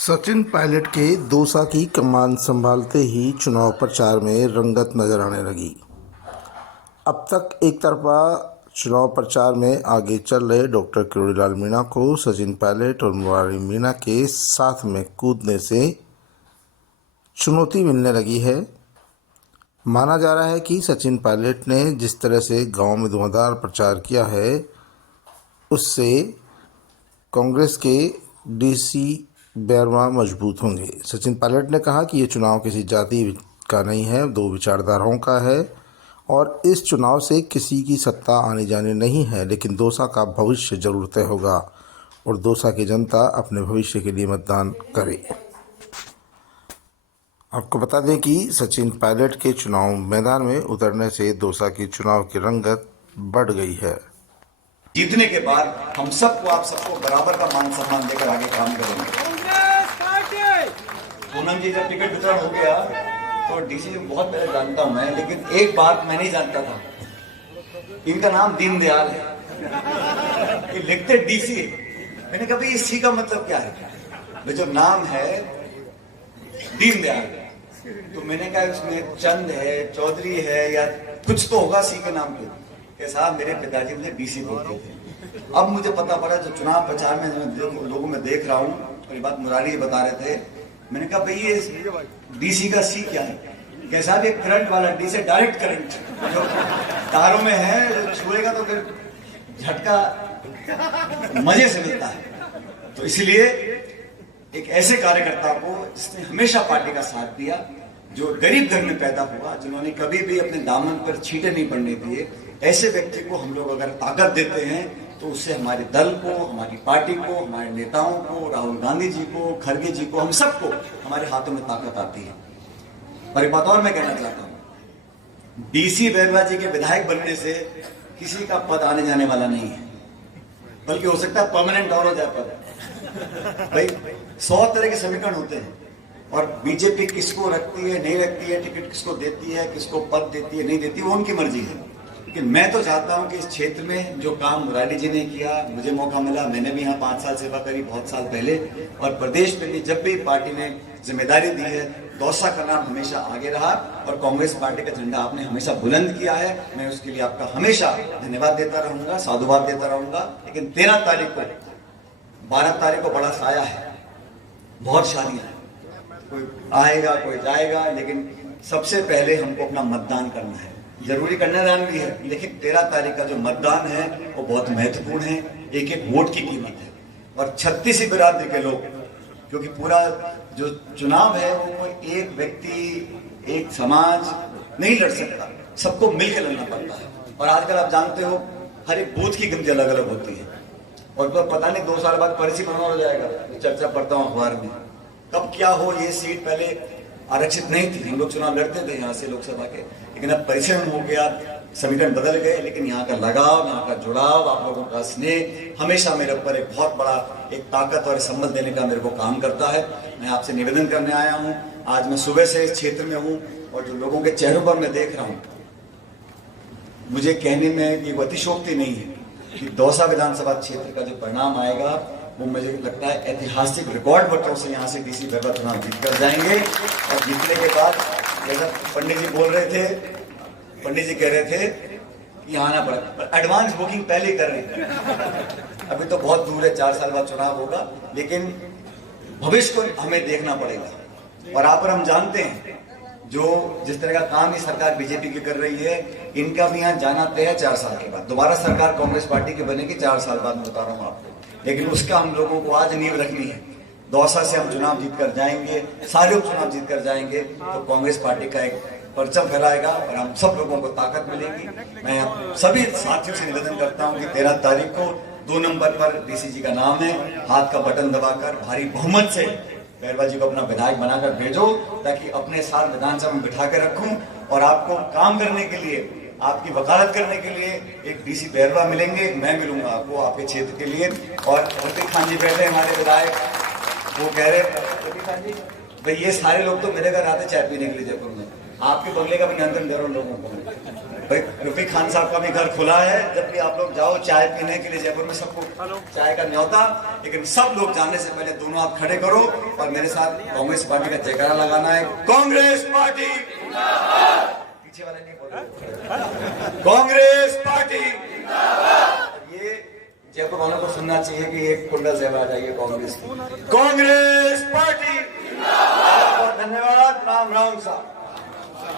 सचिन पायलट के दौसा की कमान संभालते ही चुनाव प्रचार में रंगत नजर आने लगी। अब तक एक तरफा चुनाव प्रचार में आगे चल रहे डॉक्टर किरोड़ीलाल मीणा को सचिन पायलट और मुरारी मीणा के साथ में कूदने से चुनौती मिलने लगी है। माना जा रहा है कि सचिन पायलट ने जिस तरह से गांव में धुआंधार प्रचार किया है, उससे कांग्रेस के डीसी बैरवा मजबूत होंगे। सचिन पायलट ने कहा कि ये चुनाव किसी जाति का नहीं है, दो विचारधाराओं का है और इस चुनाव से किसी की सत्ता आने जाने नहीं है, लेकिन दौसा का भविष्य जरूर तय होगा और दौसा की जनता अपने भविष्य के लिए मतदान करे। आपको बता दें कि सचिन पायलट के चुनाव मैदान में उतरने से दौसा की चुनाव की रंगत बढ़ गई है। जीतने के बाद हम सबको, आप सबको बराबर का मान सम्मान देकर आगे काम करेंगे। पूनम जी, जब टिकट वितरण हो गया तो डीसी बहुत पहले जानता हूं मैं, लेकिन एक बात मैं नहीं जानता था, इनका नाम दीनदयाल है। ये लिखते डीसी। मैंने कहा भाई इसी का मतलब क्या है? जो नाम है दीनदयाल, तो मैंने कहा उसमें चंद है, चौधरी है या कुछ तो होगा सी के नाम पे। साहब मेरे पिताजी मुझे डीसी बोलते थे। अब मुझे पता पड़ा, जो चुनाव प्रचार में लोगों में देख रहा हूँ, और ये बात मुरारी बता रहे थे, मैंने कहा भाई ये डीसी का सी क्या है? कैसा भी करंट वाला डी से डायरेक्ट करंट जो तारों में है, छुएगा तो फिर झटका मजे से मिलता है। तो इसलिए एक ऐसे कार्यकर्ता को जिसने हमेशा पार्टी का साथ दिया, जो गरीब घर में पैदा हुआ, जिन्होंने कभी भी अपने दामन पर छींटे नहीं पड़ने दिए, ऐसे व्यक्ति को हम लोग अगर ताकत देते हैं तो उससे हमारे दल को, हमारी पार्टी को, हमारे नेताओं को, राहुल गांधी जी को, खड़गे जी को, हम सबको हमारे हाथों में ताकत आती है। और एक बात और मैं कहना चाहता हूं, डीसी बैरवा जी के विधायक बनने से किसी का पद आने जाने वाला नहीं है, बल्कि हो सकता है परमानेंट और हो जाए पद। भाई 100 तरह के समीकरण होते हैं और बीजेपी किसको रखती है, नहीं रखती है, टिकट किसको देती है, किसको पद देती है, नहीं देती, वो उनकी मर्जी है। लेकिन मैं तो चाहता हूं कि इस क्षेत्र में जो काम मुरारी जी ने किया, मुझे मौका मिला, मैंने भी यहाँ 5 साल सेवा करी बहुत साल पहले, और प्रदेश में भी जब भी पार्टी ने जिम्मेदारी दी है, दौसा का नाम हमेशा आगे रहा और कांग्रेस पार्टी का झंडा आपने हमेशा बुलंद किया है। मैं उसके लिए आपका हमेशा धन्यवाद देता रहूंगा, साधुवाद देता रहूंगा। लेकिन 13 तारीख को, 12 तारीख को बड़ा साया है, बहुत शादियां हैं, कोई आएगा कोई जाएगा, लेकिन सबसे पहले हमको अपना मतदान करना है। जरूरी कन्यादान भी है, लेकिन 13 तारीख का जो मतदान है वो बहुत महत्वपूर्ण है। एक एक वोट की कीमत है और 36 बिरादरी के लोग, क्योंकि पूरा जो चुनाव है वो कोई एक व्यक्ति, एक समाज नहीं लड़ सकता, सबको मिलकर लड़ना पड़ता है। और आजकल आप जानते हो हर एक बूथ की गिनती अलग अलग होती है, और तो पता नहीं 2 साल बाद पर्ची बनवा हो जाएगा। चर्चा पढ़ता हूँ अखबार में, कब क्या हो। ये सीट पहले आरक्षित नहीं थी, हम लोग चुनाव लड़ते थे यहाँ से लोकसभा के, लेकिन अब परिश्रम हो गया, समीकरण बदल गए, लेकिन यहाँ का लगाव, यहाँ का जुड़ाव, आप लोगों का स्नेह हमेशा मेरे ऊपर एक बहुत बड़ा एक ताकत और संबल देने का मेरे को काम करता है। मैं आपसे निवेदन करने आया हूँ। आज मैं सुबह से इस क्षेत्र में हूँ और जो लोगों के चेहरों पर मैं देख रहा हूँ, मुझे कहने में ये अतिशोक्ति नहीं है कि दौसा विधानसभा क्षेत्र का जो परिणाम आएगा वो मुझे लगता है ऐतिहासिक रिकॉर्ड वोटों से यहाँ से डीसी बैरवा चुनाव जीत कर जाएंगे। और जीतने के बाद जैसा पंडित जी बोल रहे थे, पंडित जी कह रहे थे कि यहाँ आना पड़ा, एडवांस बुकिंग पहले ही कर रहे थे। अभी तो बहुत दूर है, 4 साल बाद चुनाव होगा, लेकिन भविष्य को हमें देखना पड़ेगा। और आप और हम जानते हैं जो जिस तरह का काम ये सरकार बीजेपी की कर रही है, इनका भी यहाँ जाना तय है 4 साल के बाद। दोबारा सरकार कांग्रेस पार्टी की बनेगी 4 साल बाद, मैं बता रहा हूँ आपको, लेकिन उसका हम लोगों को आज नींव रखनी है। दौसा से हम चुनाव जीत कर जाएंगे, सारे उपचुनाव जीत कर जाएंगे, तो कांग्रेस पार्टी का एक परचम फहराएगा और हम सब लोगों को ताकत मिलेगी। मैं सभी साथियों से निवेदन करता हूं कि 13 तारीख को 2 नंबर पर डीसी जी का नाम है, हाथ का बटन दबाकर भारी बहुमत से बैरवा जी को अपना विधायक बनाकर भेजो, ताकि अपने साथ विधानसभा में बिठा कर रखूं और आपको काम करने के लिए, आपकी वकालत करने के लिए एक डीसी बैरवा मिलेंगे, मैं मिलूंगा आपको आपके क्षेत्र के लिए। और रफीक खान जी बैठे हमारे विधायक, वो कह रहे रफीक खान जी भाई ये सारे लोग तो मेरे घर आते चाय पीने के लिए जयपुर में, आपके बंगले का भी नियंत्रण दे रहा हूं लोगों को। भाई रफीक खान साहब का भी घर खुला है, जब भी आप लोग जाओ चाय पीने के लिए जयपुर में, सबको चाय का न्योता। लेकिन सब लोग जाने से पहले दोनों हाथ खड़े करो और मेरे साथ कांग्रेस पार्टी का जयकारा लगाना है। कांग्रेस पार्टी पीछे वाले नहीं बोल रहे, कांग्रेस पार्टी। ये जयपुर वालों को सुनना चाहिए कि एक कुंडल से आवाज आई है कांग्रेस की। कांग्रेस पार्टी। धन्यवाद। राम राम साहब।